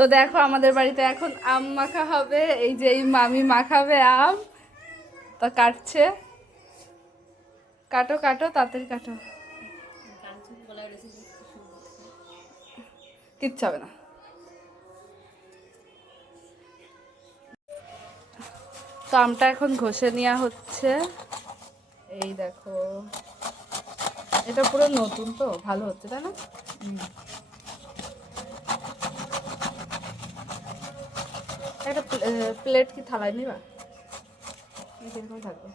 তো দেখো আমাদের বাড়িতে এখন আম মাখা হবে, এই যে এই মামি মাখাবে আম, তা কাটছে। কাটো কাটো, তাড়াতাড়ি কাটো। কিচ্ছু হবে না। তো আমটা এখন ঘষে নেওয়া হচ্ছে। এই দেখো, এটা পুরো নতুন তো, ভালো হচ্ছে, তাই না? একটা প্লেট কি থালায় নিবা? নাকি এরকম থাকবে।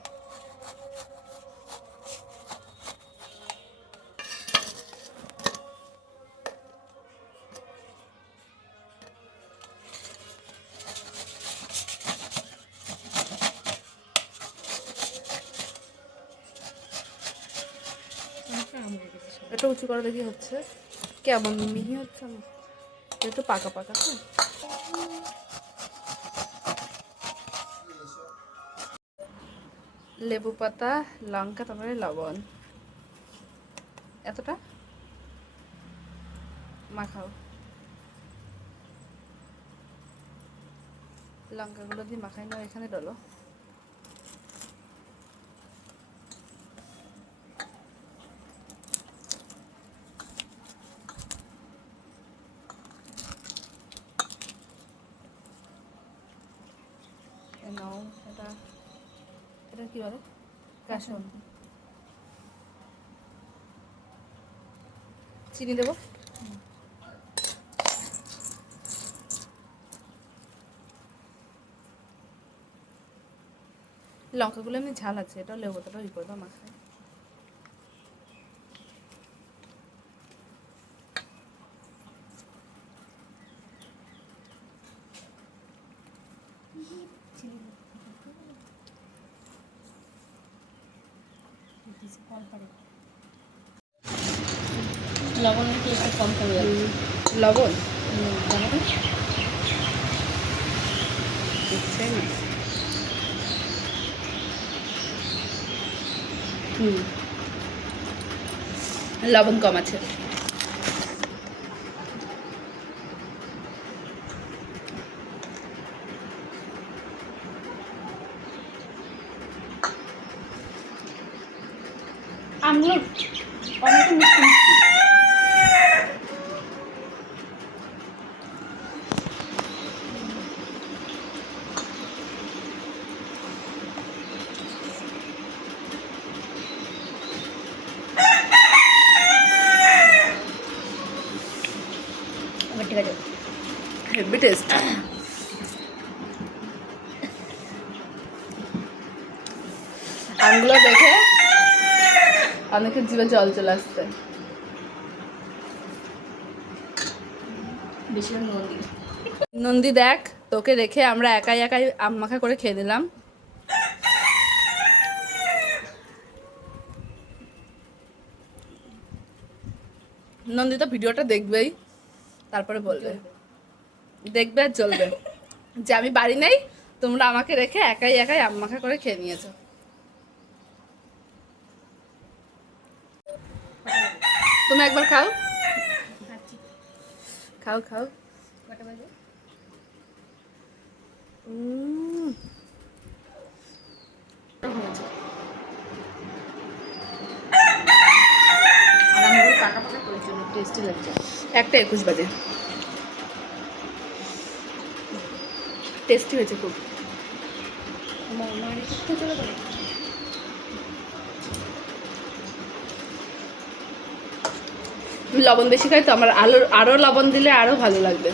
একটু উঁচু করে দেখি হচ্ছে। কেমন মিহি হচ্ছে আমার একটু পাকা পাকা তো লেবু পাতা লঙ্কা তারপরে লবণ এতটা মাখাও লঙ্কাগুলো দিয়ে মাখাই নাও এখানে ডলো এ নাও এটা এটা কি বলে? কাশন। চিনি দেবো? লঙ্কাগুলো এমনি ঝাল আছে, এটাও লেবুটা পাতাটা ই করব মাখায়। লবণ একটু একটু কম করে লবণ? হুম। লবণ কম আছে। আমগুলো টমেটো মিষ্টি মিষ্টি এবার ঠিক আছে হেভি টেস্ট আমগুলো দেখে অনেকের জীবে জল চলে আসছে। বেশিরভাগ নুন দিই। নন্দী, দেখ, তোকে রেখে আমরা একাই একাই মাখা করে খেয়ে দিলাম নন্দী, তো ভিডিওটা দেখবেই, তারপরে বলবে। দেখবে আর চলবে যে আমি বাড়ি নেই, তোমরা আমাকে রেখে একাই একাই আম মাখা করে খেয়ে নিয়েছো। তুমি একবার খাও। খাও খাও। একটা একুশ বাজে। টেস্টি হয়েছে খুব। মারি করতে চলে লবণ বেশি খাই তো আমার আলো আরও লবণ দিলে আরও ভালো লাগবে।